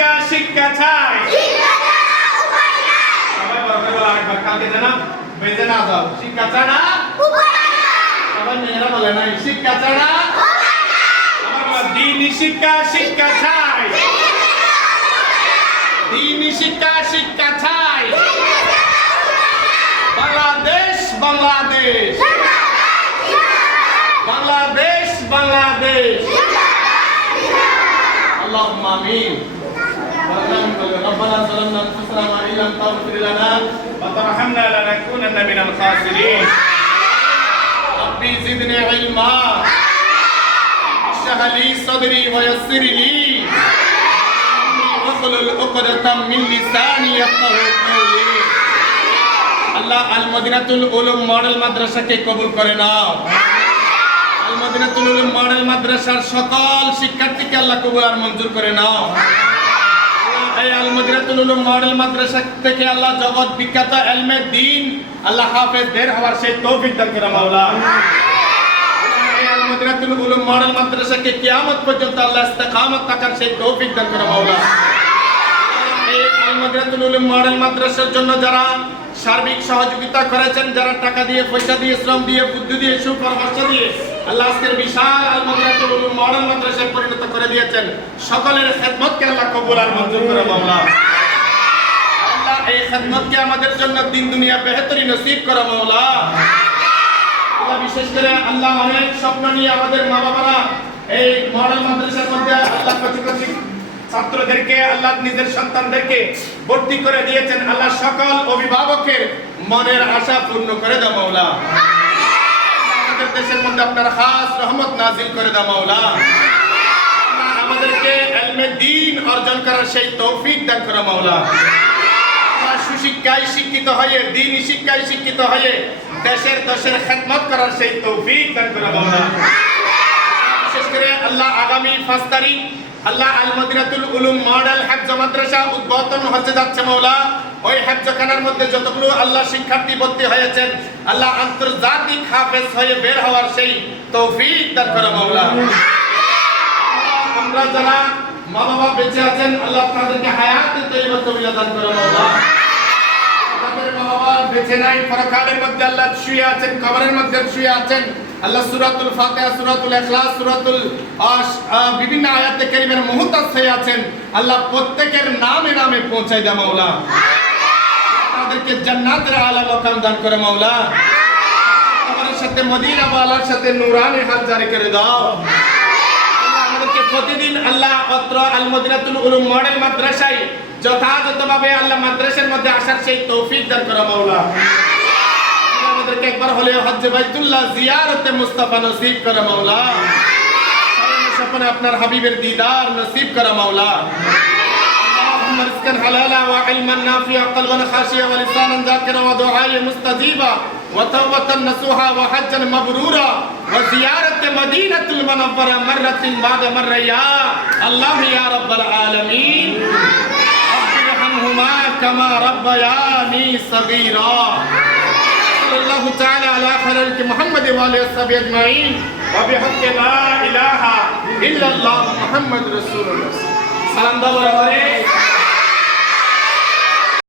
শিক্ষা শিক্ষা চাই সবাই বলতে বলা একবার কালকে জানা বেজে না যাও শিক্ষা ছাড়া সবাই মেয়েরা বলে না শিক্ষা ছাড়া আমার বলা দিনী শিক্ষা শিক্ষা চাই দিনী শিক্ষা শিক্ষা চাই বাংলাদেশ বাংলাদেশ বাংলাদেশ বাংলাদেশ اللهم آمين ربنا ظلمنا أنفسنا وإن لم تغفر لنا وترحمنا لنكونن من الخاسرين ربي زدني علما اشرح لي صدري ويسر لي واحلل عقدة من لساني يفقهوا قولي আল্লাহ আল মদিনাতুল উলুম মডেল মাদ্রাসাকে কবুল করে নাও আল মদিনাতুল উলুম মডেল মাদ্রাসার সকল শিক্ষার্থীকে আল্লাহ কবুল আর মঞ্জুর করে নাও এই আল মদিনাতুল উলুম মডেল মাদ্রাসা থেকে আল্লাহ জগৎ বিখ্যাত ইলমে দ্বীন আল্লাহ হাফেজ বের হওয়ার সেই তৌফিক দান করে মাওলা এই আল মদিনাতুল উলুম মডেল মাদ্রাসাকে কিয়ামত পর্যন্ত আল্লাহ ইস্তেকামত থাকার সেই তৌফিক দান করে মাওলা এই আল মদিনাতুল উলুম মডেল মাদ্রাসার জন্য যারা সার্বিক সহযোগিতা করেছেন যারা টাকা দিয়ে পয়সা দিয়ে শ্রম দিয়ে বুদ্ধি দিয়ে সুপরামর্শ দিয়ে আল্লাহ আজকের বিশাল আল মদিনাতুল উলুম মডেল মাদ্রাসায় পরিণত করে দিয়েছেন সকলের খেদমতকে আল্লাহ কবুল আর মঞ্জুর করে মাওলা আল্লাহ এই খেদমতকে আমাদের জন্য দিন দুনিয়া বেহতরি নসিব করে মাওলা আল্লাহ বিশেষ করে আল্লাহ অনেক স্বপ্ন নিয়ে আমাদের মা বাবারা এই মডেল মাদ্রাসার মধ্যে আল্লাহ কচি ছাত্রদেরকে আল্লাহ নিজের সন্তানদেরকে ভর্তি করে দিয়েছেন আল্লাহ সকল অভিভাবকের মনের আশা পূর্ণ করে দাও মাওলা আমাদের দেশের মধ্যে আপনার খাস রহমত নাজিল করে দাও মাওলা আমাদেরকে ইলমে দ্বীন অর্জন করার সেই তৌফিক দান করো মাওলা আমরা সুশিক্ষায় শিক্ষিত হয়ে দ্বীনি শিক্ষায় শিক্ষিত হয়ে দেশের খেদমত করার সেই তৌফিক দান করো মাওলা বিশেষ করে আল্লাহ আগামী 5 তারিখ আল্লাহ আল মদিনাতুল উলুম মডেল হিফজ মাদ্রাসা উদ্বোধন হতে যাচ্ছে মাওলা ওই হিফজখানার মধ্যে যতগুলো আল্লাহ শিক্ষার্থী ভর্তি হয়েছেন আল্লাহ আন্তর্জাতিক হাফেজ হয়ে বের হওয়ার সেই তৌফিক দান করো মাওলা আমরা যারা মা বাবা বেঁচে আছেন আল্লাহ তাদেরকে হায়াতে তৈয়বা তৌফিক দান করো মাওলা আমাদের মা বাবা বেঁচে নাই পরকালের মধ্যে আল্লাহ শুয়ে আছেন কবরের মধ্যে শুয়ে আছেন আল্লাহ সূরাতুল ফাতিহা সূরাতুল ইখলাস সূরাতুল বিভিন্ন আয়াতে কারিমের মুহতাজ হয়ে আছেন আল্লাহ প্রত্যেকের নামে নামে পৌঁছায় দাও মাওলা তাদেরকে জান্নাতের আলা মাকাম দান করে মাওলা আমাদের সাথে মদিনা ওয়ালার সাথে নূরানি হাত জারি করে দাও আল্লাহ আমাদেরকে প্রতিদিন আল্লাহ অত্র আল মদিনাতুল উলুম মডেল মাদ্রাসায় যথাযথভাবে আল্লাহ মাদ্রাসার মধ্যে আসার সেই তৌফিক দান করে মাওলা আমাদেরকে একবার হলে হজ্জে বাইতুল্লাহ জিয়ারতে মুস্তাফা নসিব করে মাওলা স্বপ্নে আপনার হাবিবের দিদার নসিব করে মাওলা اللهم رزقا حلالا وعلما نافعا قلبا خاشعا ولسانا ذاكرا ودعاء مستجيبا وتوبة نصوحا وحجا مبرورا وزيارة مدينة المنورة مرة بعد مرة يا الله يا رب العالمين رب ارحمهما كما ربياني صغيرا صلى الله تعالى على خير محمد وآله وصحبه أجمعين وبحق لا إله إلا الله محمد رسول الله سلام دعوة